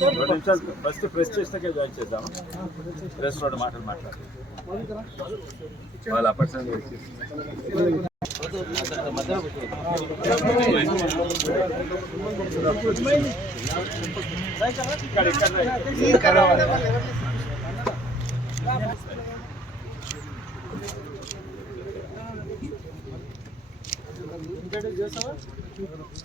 ನೋಡಿ ಚಾಲ್ first press test ಆಗ್ಲೇ ಮಾಡ್ತೀನಿ ಸ್ಟ್ರೆಸ್ ರೋಡ್ ಮಾತ್ರ ಮಾತ್ರ ಆ ಲಾಪರ್ಸನ್ ಓಕೆ ಆ ದಟ್ ಮದಾ ಬಂತು ಡ್ರೈಚರ್ ಟಿಕಾಡಿ ಕರ್ನ ಈ ಕರನ ಬಲವಂತ ಆ ಇಂಟರ್ಜೆಡ್ ಯಾವಾ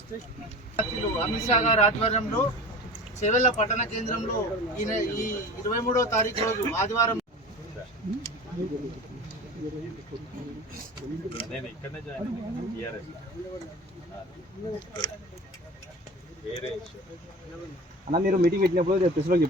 ಅಂದ್ರೆ ನಮ್ಮ ಸಾಗರಾ ರಾತ್ರಿವರ್ಣೋ సేవల్ల పట్టణ కేంద్రంలో ఈ ఇరవై మూడో తారీఖు రోజు ఆదివారం అన్న మీరు మీటింగ్ పెట్టినప్పుడు చెప్పి